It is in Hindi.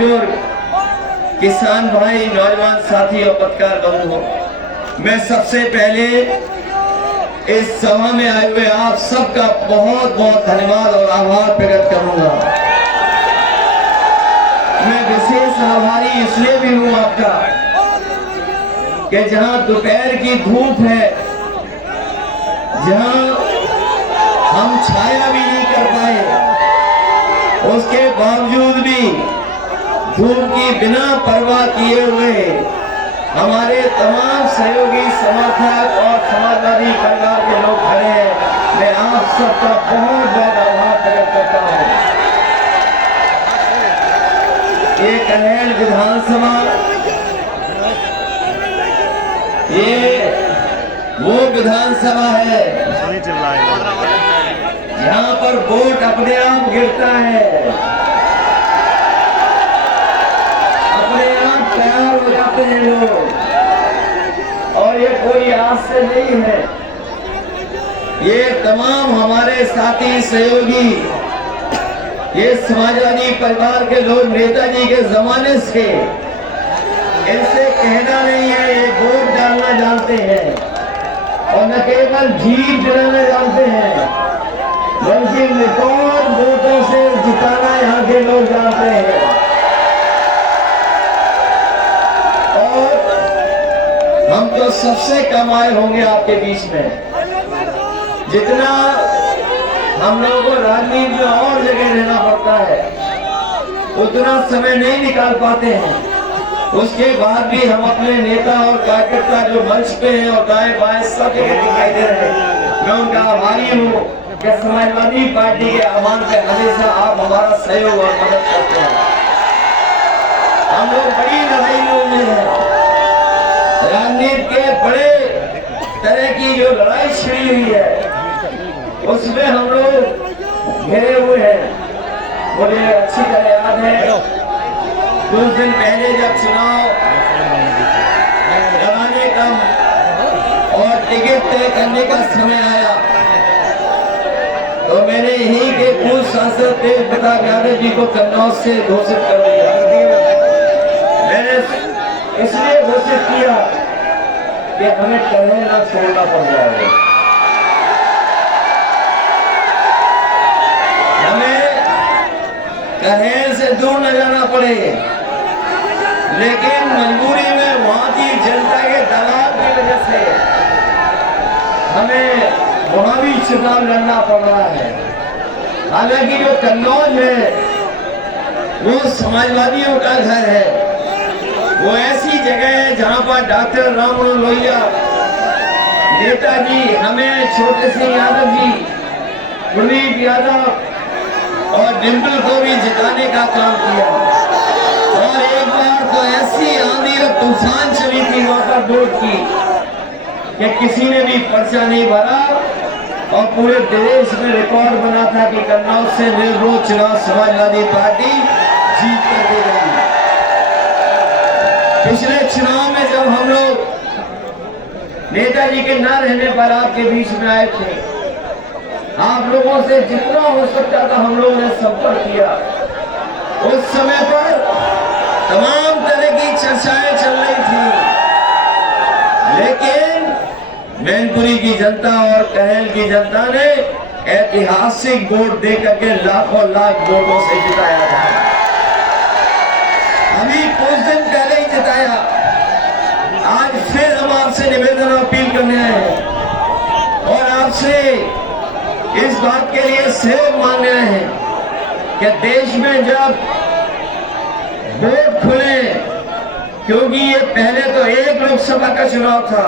बुजुर्ग, किसान भाई, नौजवान साथी और पत्रकार बंधु, मैं सबसे पहले इस सभा में आए हुए आप सबका बहुत बहुत धन्यवाद और आभार प्रकट करूंगा। मैं विशेष आभारी इसलिए भी हूं आपका कि जहां दोपहर की धूप है, जहां हम छाया भी नहीं कर पाए, उसके बावजूद भी धूप की बिना परवाह किए हुए हमारे तमाम सहयोगी, समर्थक और समाजवादी परिवार के लोग खड़े हैं। मैं आप सबका बहुत बहुत आभार प्रकट करता हूं। ये कन्हेल विधानसभा, ये वो विधानसभा है यहाँ पर वोट अपने आप गिरता है, अपने आप तैयार हो जाते हैं लोग, और ये कोई आज से नहीं है। ये तमाम हमारे साथी, सहयोगी, ये समाजवादी परिवार के लोग नेताजी के जमाने से, इनसे कहना नहीं है, ये वोट डालना जानते हैं, और न केवल जीत दिलाना जानते हैं, बल्कि रिकॉर्ड वोटों से जिताना यहाँ के लोग जानते हैं। और हम तो सबसे कम आए होंगे आपके बीच में। जितना हम लोगों को राजनीति में और जगह रहना पड़ता है, उतना समय नहीं निकाल पाते हैं। उसके बाद भी हम अपने नेता और कार्यकर्ता जो मंच पे हैं और दाएं बाएं सब जगह दिखाई दे रहे हैं, मैं उनका आभारी हूँ कि समाजवादी पार्टी के आह्वान पे हमेशा आप हमारा सहयोग और मदद करते हैं। हम लोग बड़ी लड़ाइयों में हैं, राजनीति के बड़े तरह की जो लड़ाई छिड़ी हुई है, उसमें हम लोग घिरे हुए हैं। मुझे अच्छी तरह याद है, कुछ दिन पहले जब चुनाव लड़ाने का और टिकट तय करने का समय आया, तो मैंने यहीं के पूर्व सांसद तेज प्रताप यादव जी को कन्नौज से घोषित कर दिया। मैंने इसलिए घोषित किया कि हमें कन्नौज न छोड़ना पड़ जाएगा, हमें कन्नौज से दूर न जाना पड़े, लेकिन मजबूरी में वहां की जनता के दबाव की वजह से हमें वहां भी चुनाव लड़ना पड़ रहा है। हालांकि जो कन्नौज है वो समाजवादियों का घर है, वो ऐसी जगह है जहां पर डॉक्टर राम मनोहर लोहिया, नेताजी, हमें छोटे सिंह यादव जी, कुलदीप यादव और डिम्पल को भी जिताने का काम किया। और एक बार तो ऐसी आंधी और तूफान चली थी वहां पर वोट की कि किसी ने भी पर्चा नहीं भरा, और पूरे देश में रिकॉर्ड बना था कि कन्नौज से निर्विरोध चुनाव समाजवादी पार्टी जीत कर दे रही। पिछले चुनाव में जब हम लोग नेताजी के न रहने पर आपके बीच में आए थे, आप लोगों से जितना हो सकता था हम लोगों ने संपर्क किया। उस समय पर तमाम तरह की चर्चाएं चल रही थी, लेकिन मैनपुरी की जनता और कन्हेल की जनता ने ऐतिहासिक वोट देकर के लाखों लाख वोटों से जिताया था। अभी कुछ दिन पहले ही जिताया। आज फिर हम आपसे निवेदन और अपील करने आए हैं और आपसे इस बात के लिए सहयोग मांगने आए हैं कि देश में जब वोट खुले, क्योंकि ये पहले तो एक लोकसभा का चुनाव था,